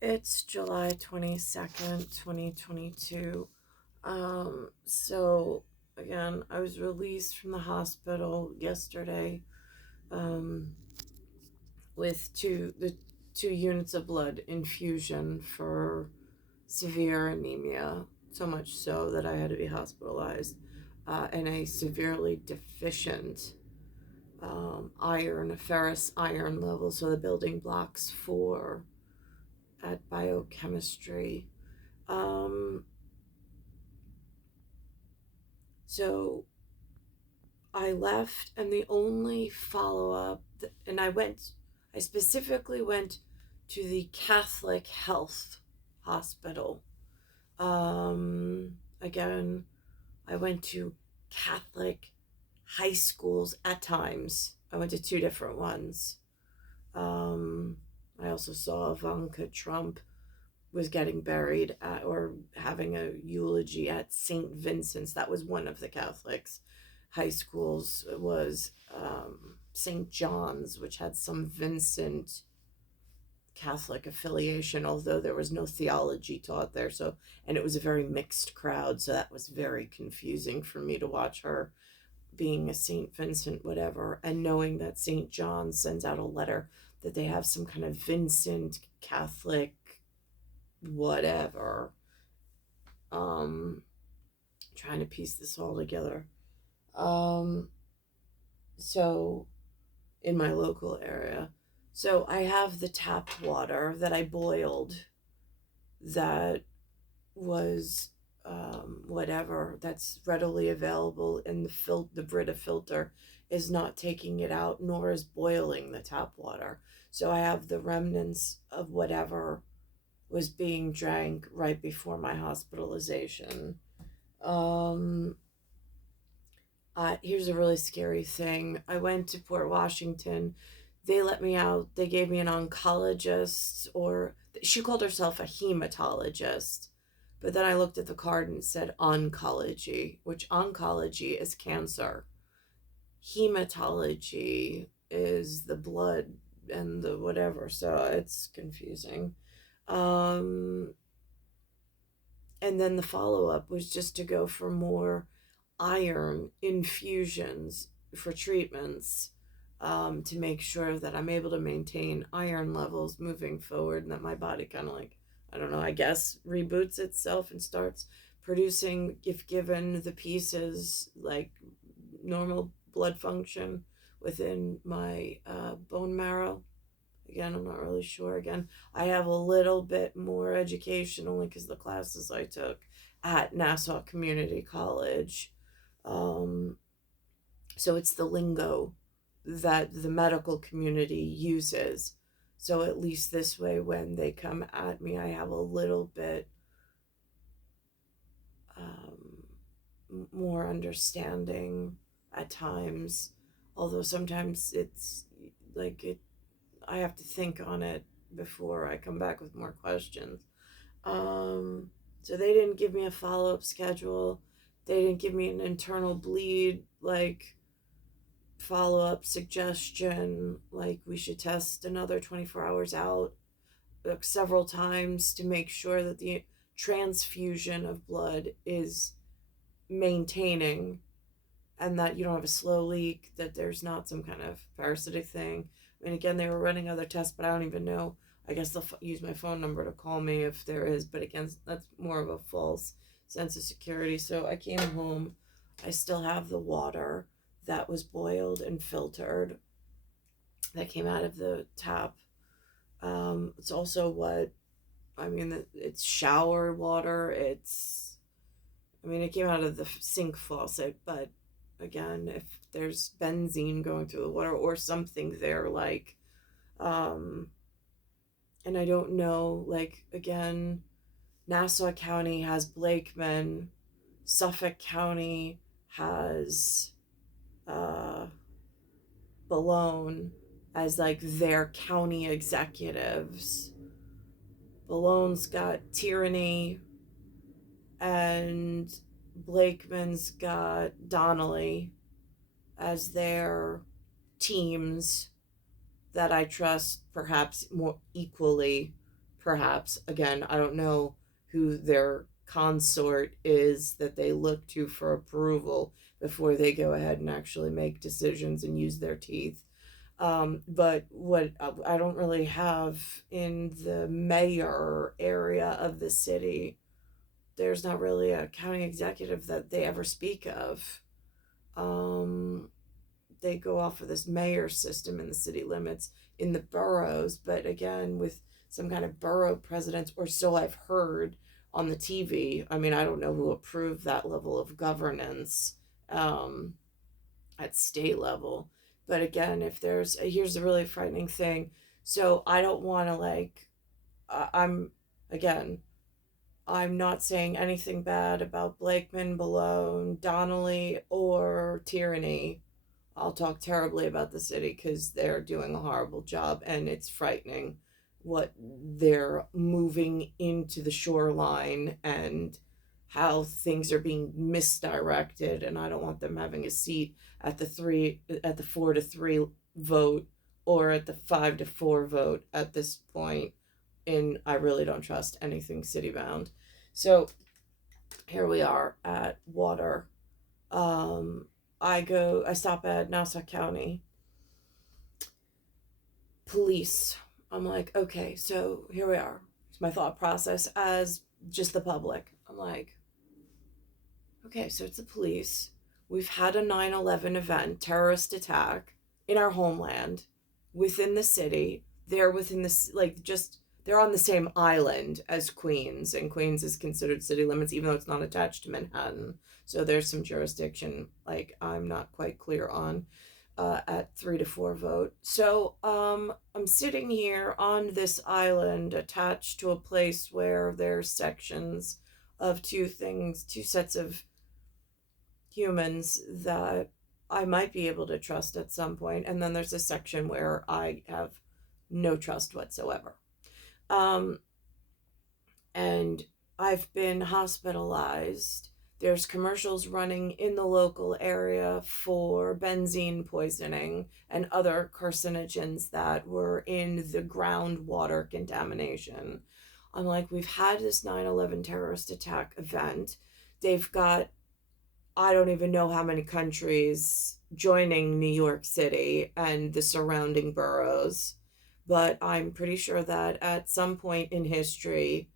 It's July 22nd, 2022. So again, I was released from the hospital yesterday um, with the 2 units of blood infusion for severe anemia, so much so that I had to be hospitalized, and a severely deficient ferrous iron level, so the building blocks for at biochemistry. Um, so I left, and the only follow up, and I specifically went to the Catholic Health Hospital. Again, I went to Catholic high schools at times. I went to two different ones. Um, I also saw Ivanka Trump was getting buried at, or having a eulogy at St. Vincent's. That was one of the Catholics high schools. It was St. John's, which had some Vincent Catholic affiliation, although there was no theology taught there. So, and it was a very mixed crowd, so that was very confusing for me to watch her being a St. Vincent, whatever, and knowing that St. John sends out a letter that they have some kind of Vincent Catholic whatever. Um, Trying to piece this all together. Um, so in my local area, so I have the tap water that I boiled that was whatever that's readily available in the Brita filter is not taking it out, nor is boiling the tap water. So I have the remnants of whatever was being drank right before my hospitalization. Um, Here's a really scary thing. I went to Port Washington. They let me out. They gave me an oncologist, or she called herself a hematologist. But then I looked at the card and it said oncology, which oncology is cancer. Hematology is the blood and the whatever. So it's confusing. Um, and then the follow up was just to go for more iron infusions for treatments, to make sure that I'm able to maintain iron levels moving forward, and that my body kind of like, I don't know, I guess reboots itself and starts producing, if given the pieces, like normal blood function within my bone marrow. Again, I'm not really sure. Again, I have a little bit more education only because the classes I took at Nassau Community College. Um, so it's the lingo that the medical community uses. So at least this way, when they come at me, I have a little bit more understanding at times. Although sometimes it's like I have to think on it before I come back with more questions. So they didn't give me a follow up schedule. They didn't give me an internal bleed, like follow up suggestion, like we should test another 24 hours out, like several times to make sure that the transfusion of blood is maintaining, and that you don't have a slow leak, that there's not some kind of parasitic thing. I mean, again, they were running other tests, but I don't even know. I guess they'll use my phone number to call me if there is, but again, that's more of a false sense of security. So I came home. I still have the water that was boiled and filtered that came out of the tap. It's also what I mean. It's shower water. I mean, it came out of the sink faucet, but again, if there's benzene going through the water or something there, like, um, and I don't know, like, again, Nassau County has Blakeman, Suffolk County has uh, Boulogne as like their county executives. Boulogne's got Tyranny, and Blakeman's got Donnelly as their teams that I trust perhaps more equally perhaps. Again, I don't know who their consort is that they look to for approval before they go ahead and actually make decisions and use their teeth. But what I don't really have in the mayor area of the city, there's not really a county executive that they ever speak of. Um, they go off of this mayor system in the city limits in the boroughs, but again, with some kind of borough presidents, or so I've heard on the TV. I mean, I don't know who approved that level of governance um, at state level. But again, if there's here's the really frightening thing. So I don't want to like, I'm again, I'm not saying anything bad about Blakeman, Malone, Donnelly, or Tyranny. I'll talk terribly about the city because they're doing a horrible job, and it's frightening what they're moving into the shoreline and how things are being misdirected. And I don't want them having a seat at the 4-3 vote, or at the 5-4 vote at this point. And I really don't trust anything city bound. So here we are at water. um I stop at Nassau County Police. I'm like, okay, so here we are. It's my thought process as just the public. I'm like, okay, so it's the police. We've had a 9/11 event, terrorist attack in our homeland, within the city. They're within this, like, just, they're on the same island as Queens, and Queens is considered city limits, even though it's not attached to Manhattan. So there's some jurisdiction, like, I'm not quite clear on at 3-4 vote. So I'm sitting here on this island attached to a place where there's sections of two sets of humans that I might be able to trust at some point, and then there's a section where I have no trust whatsoever. Um, and I've been hospitalized. There's commercials running in the local area for benzene poisoning and other carcinogens that were in the groundwater contamination. I'm like, we've had this 9/11 terrorist attack event. They've got, I don't even know how many countries joining New York City and the surrounding boroughs, but I'm pretty sure that at some point in history,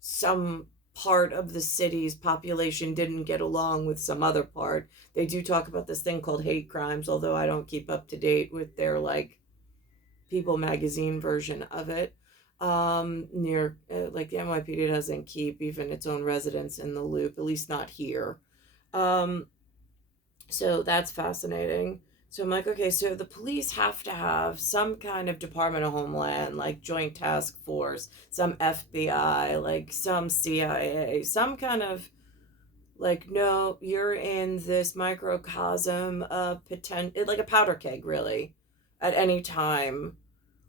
some part of the city's population didn't get along with some other part. They do talk about this thing called hate crimes, although I don't keep up to date with their, like, People magazine version of it. Near, like, the NYPD doesn't keep even its own residents in the loop, at least not here. Um, so that's fascinating. So I'm like, okay, so the police have to have some kind of Department of Homeland, like Joint Task Force, some FBI, like some CIA, some kind of, like, no, you're in this microcosm of potential, like a powder keg, really. At any time,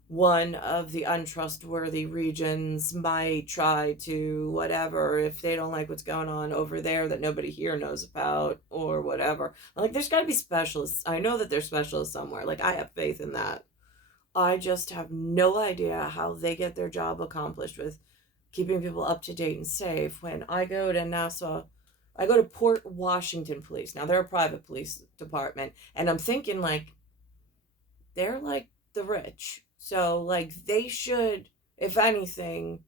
one of the untrustworthy regions might try to whatever, if they don't like what's going on over there that nobody here knows about, or whatever. Like, there's got to be specialists. I know that there's specialists somewhere. Like, I have faith in that. I just have no idea how they get their job accomplished with keeping people up to date and safe. When I go to Nassau, I go to Port Washington Police. Now, they're a private police department, and I'm thinking, like, they're like the rich. So, like, they should, if anything,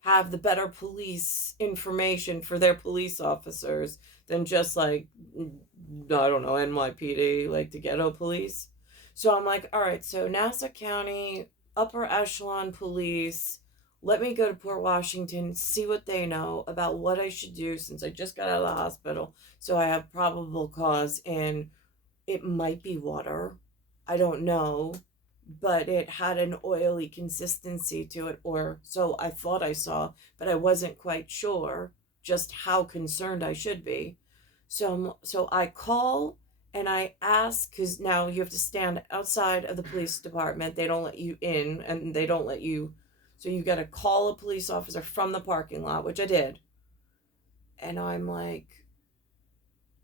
have the better police information for their police officers than just, like, I don't know, NYPD, like the ghetto police. So I'm like, all right, so Nassau County, upper echelon police, let me go to Port Washington, see what they know about what I should do since I just got out of the hospital. So I have probable cause, and it might be water. I don't know, but it had an oily consistency to it, or so I thought I saw, but I wasn't quite sure just how concerned I should be. So I call and I ask, because now you have to stand outside of the police department. They don't let you in, and they don't let you, so you got to call a police officer from the parking lot, which I did. And I'm like,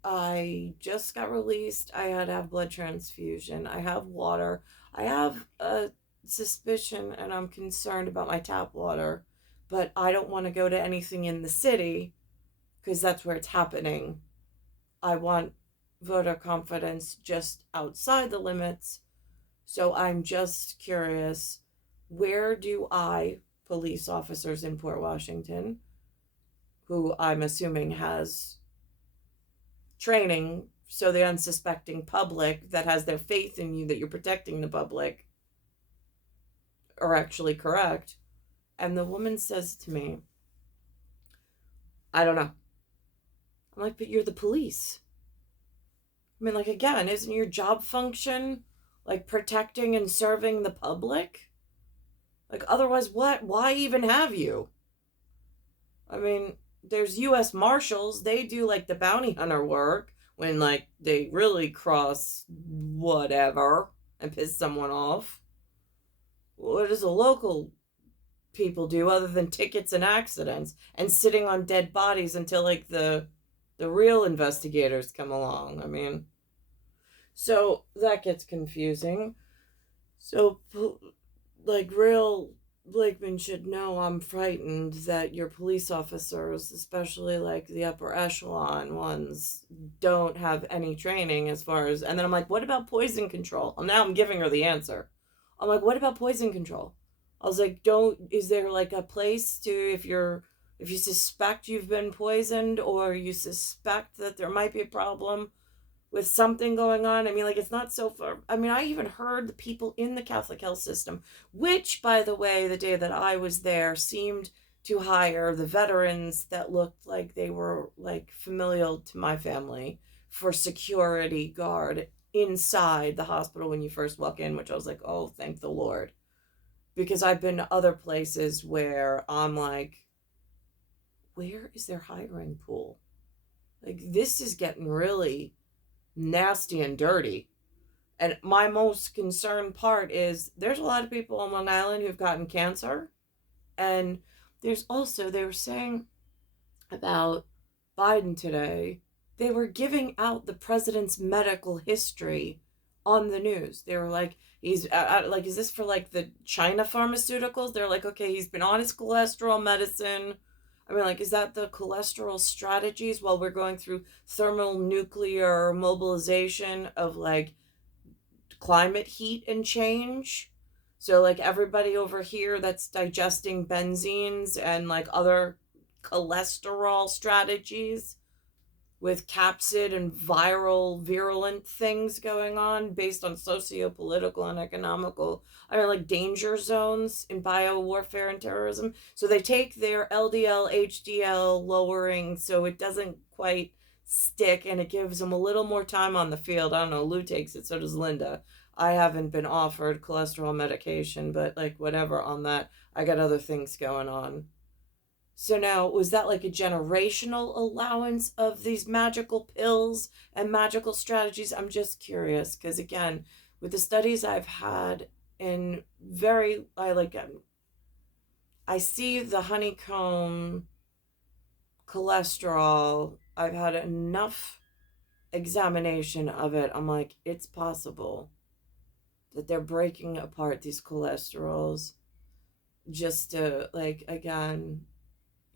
I just got released. I had to have blood transfusion. I have water. I have a suspicion and I'm concerned about my tap water, but I don't want to go to anything in the city because that's where it's happening. I want voter confidence just outside the limits. So I'm just curious, where do I, police officers in Port Washington, who I'm assuming has training, so the unsuspecting public that has their faith in you that you're protecting the public, are actually correct? And the woman says to me, I don't know. I'm like, but you're the police. I mean, like, again, isn't your job function like protecting and serving the public? Like, otherwise, what? Why even have you? I mean, there's U.S. Marshals. They do like the bounty hunter work when like they really cross whatever and piss someone off. What does a local people do other than tickets and accidents and sitting on dead bodies until like the real investigators come along? I mean, so that gets confusing. So like real Blakeman should know I'm frightened that your police officers, especially like the upper echelon ones, don't have any training as far as. And then I'm like, what about poison control? Well, now I'm giving her the answer. I'm like, what about poison control? I was like, is there like a place to, if you suspect you've been poisoned or you suspect that there might be a problem with something going on. I mean, like, it's not so far. I mean, I even heard the people in the Catholic health system, which, by the way, the day that I was there, seemed to hire the veterans that looked like they were like familial to my family for security guard inside the hospital when you first walk in, which I was like, oh, thank the Lord. Because I've been to other places where I'm like, where is their hiring pool? Like, this is getting really nasty and dirty. And my most concerned part is there's a lot of people on Long Island who've gotten cancer. And there's also, they were saying about Biden today, they were giving out the president's medical history on the news. They were like, he's like, is this for like the China pharmaceuticals? They're like, okay, he's been on his cholesterol medicine. I mean, like, is that the cholesterol strategies while we're going through thermonuclear mobilization of like climate heat and change? So, like, everybody over here that's digesting benzenes and like other cholesterol strategies with capsid and viral virulent things going on based on socio-political and economical, I mean, like danger zones in biowarfare and terrorism. So they take their LDL HDL lowering so it doesn't quite stick and it gives them a little more time on the field. I don't know, Lou takes it, so does Linda. I haven't been offered cholesterol medication, but like whatever on that, I got other things going on. So now, was that like a generational allowance of these magical pills and magical strategies? I'm just curious because again, with the studies I've had in I see the honeycomb cholesterol. I've had enough examination of it. I'm like, it's possible that they're breaking apart these cholesterols just to like again,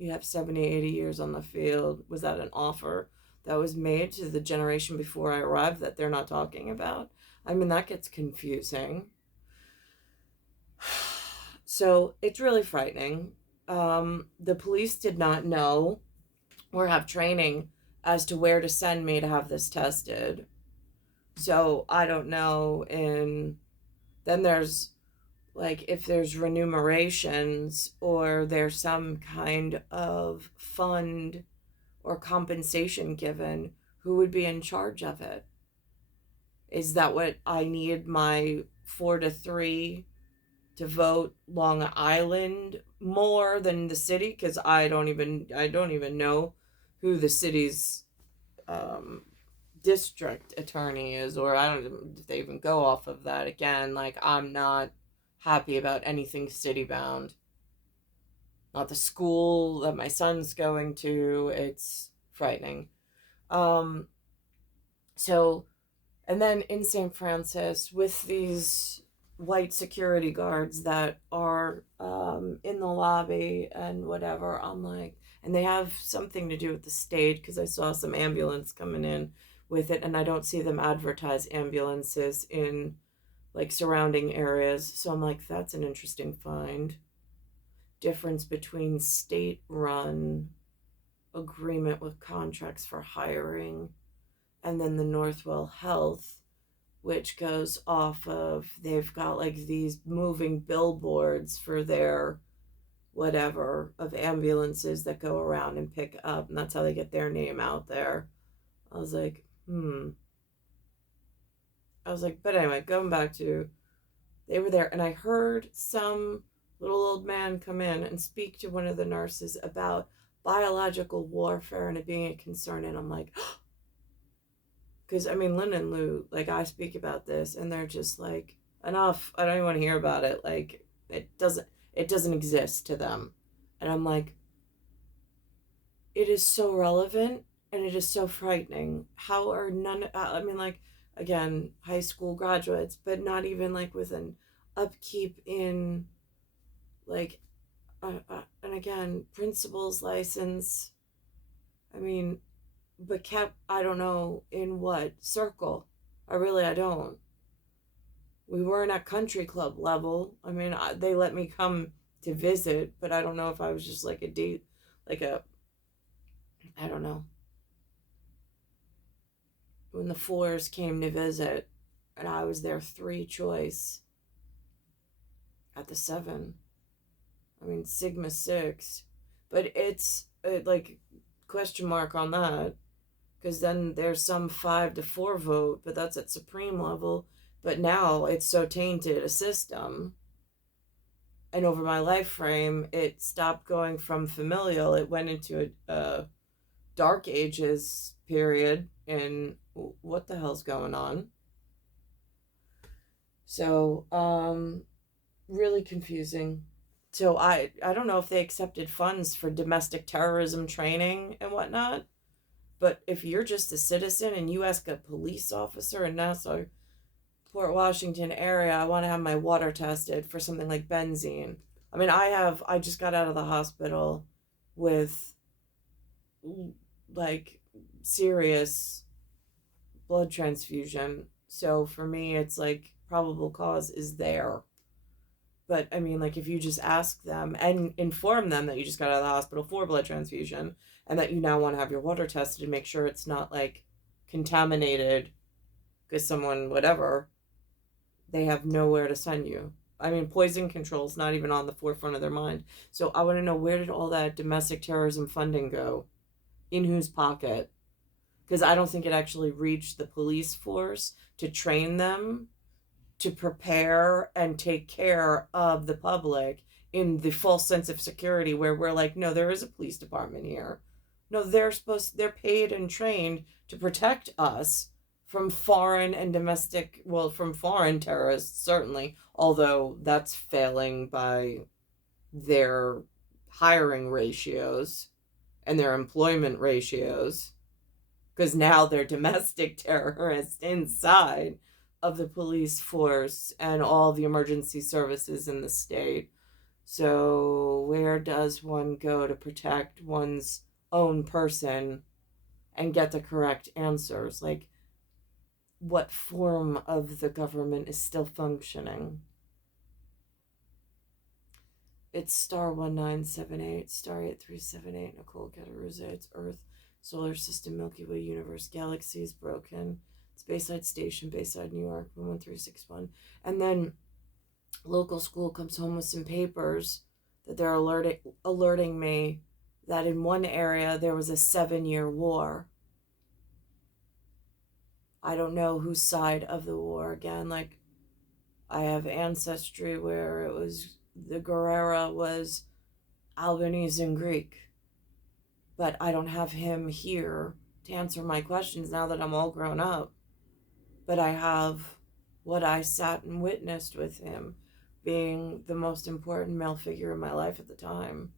you have 70, 80 years on the field. Was that an offer that was made to the generation before I arrived that they're not talking about? I mean, that gets confusing. So it's really frightening. The police did not know or have training as to where to send me to have this tested. So I don't know. And then there's like if there's remunerations or there's some kind of fund or compensation given, who would be in charge of it? Is that what I need my 4-3 to vote Long Island more than the city? Because I don't even know who the city's um, district attorney is, or I don't know if they even go off of that. Again, like I'm not happy about anything city bound. Not the school that my son's going to. It's frightening. Um, so, and then in St. Francis with these white security guards that are in the lobby and whatever. I'm like, and they have something to do with the state because I saw some ambulance coming in with it, and I don't see them advertise ambulances in like surrounding areas. So I'm like, that's an interesting find. Difference between state run agreement with contracts for hiring and then the Northwell Health, which goes off of, they've got like these moving billboards for their whatever of ambulances that go around and pick up, and that's how they get their name out there. I was like, but anyway, going back to, they were there, and I heard some little old man come in and speak to one of the nurses about biological warfare and it being a concern, and I'm like, because I mean, Lynn and Lou, like, I speak about this, and they're just like, enough. I don't even want to hear about it. Like, it doesn't exist to them, and I'm like, it is so relevant, and it is so frightening. How are none? I mean, like, again, high school graduates, but not even like with an upkeep in, like, and again, principal's license. I mean, but kept, I don't know in what circle. I don't. We weren't at country club level. I mean, they let me come to visit, but I don't know if I was just like a date, like a, I don't know. When the fours came to visit, and I was their three choice at the seven. I mean, Sigma 6. But it's like, question mark on that. Because then there's some 5-4 vote, but that's at Supreme level. But now it's so tainted a system. And over my life frame, it stopped going from familial. It went into a dark ages period. And what the hell's going on? So, really confusing. So I don't know if they accepted funds for domestic terrorism training and whatnot. But if you're just a citizen and you ask a police officer in Nassau, Port Washington area, I want to have my water tested for something like benzene. I mean, I just got out of the hospital with like serious blood transfusion. So for me, it's like probable cause is there. But I mean, like, if you just ask them and inform them that you just got out of the hospital for blood transfusion and that you now want to have your water tested and make sure it's not like contaminated because someone, whatever, they have nowhere to send you. I mean, poison control is not even on the forefront of their mind. So I want to know, where did all that domestic terrorism funding go? In whose pocket? Because I don't think it actually reached the police force to train them to prepare and take care of the public in the false sense of security, where we're like, no, there is a police department here. No, they're paid and trained to protect us from foreign and domestic, well, from foreign terrorists, certainly, although that's failing by their hiring ratios and their employment ratios, because now they're domestic terrorists inside of the police force and all the emergency services in the state. So where does one go to protect one's own person and get the correct answers? Like, what form of the government is still functioning? It's star 1978, star 8378, Nicole, Cattaruzza. It's Earth, Solar System, Milky Way, Universe, Galaxies, Broken. It's Bayside Station, Bayside, New York, 11361. And then local school comes home with some papers that they're alerting me that in one area there was a 7-year war. I don't know whose side of the war. Again, like, I have ancestry where it was, the Guerrera was Albanese and Greek. But I don't have him here to answer my questions now that I'm all grown up. But I have what I sat and witnessed with him, being the most important male figure in my life at the time.